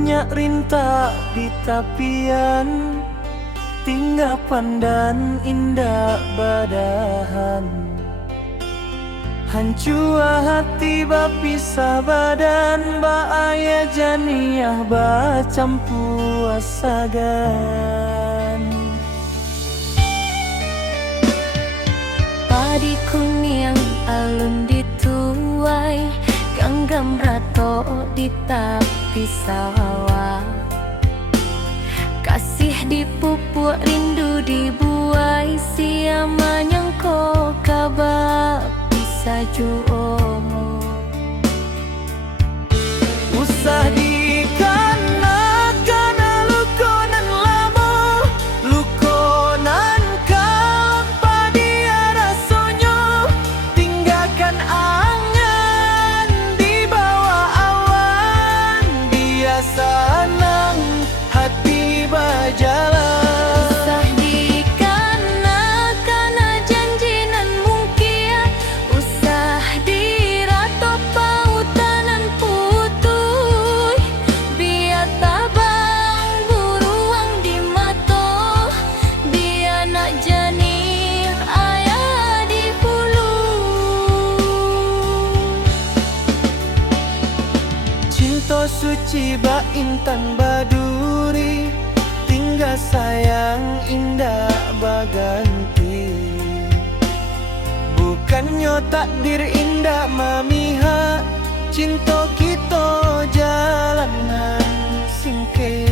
Banyak rintak di tapian, tinggapan dan indah badahan. Hancua hati bapisah badan, ba aya janiah ba campu asagan. Padi kuning alun dituai, ganggam rato di tepi sawah. Kasih dipupuk, rindu dibuai, siapa nyangko kabar bisa juomo. Usah dikanakan lukonan lamo, lukonan kampa dia rasonyo, tinggalkan angan di bawah awan, biasa nang hati berjalan. Usah dikanakan janjinan mungkin, usah dirato pautanan putui, biar tabang buruang di mato, biar nak jani ayah di hulu. Cinta suci ba intan baduri, tinggal sayang indah baganti. Bukannya takdir indah memihak, cinta kita jalanan singkir.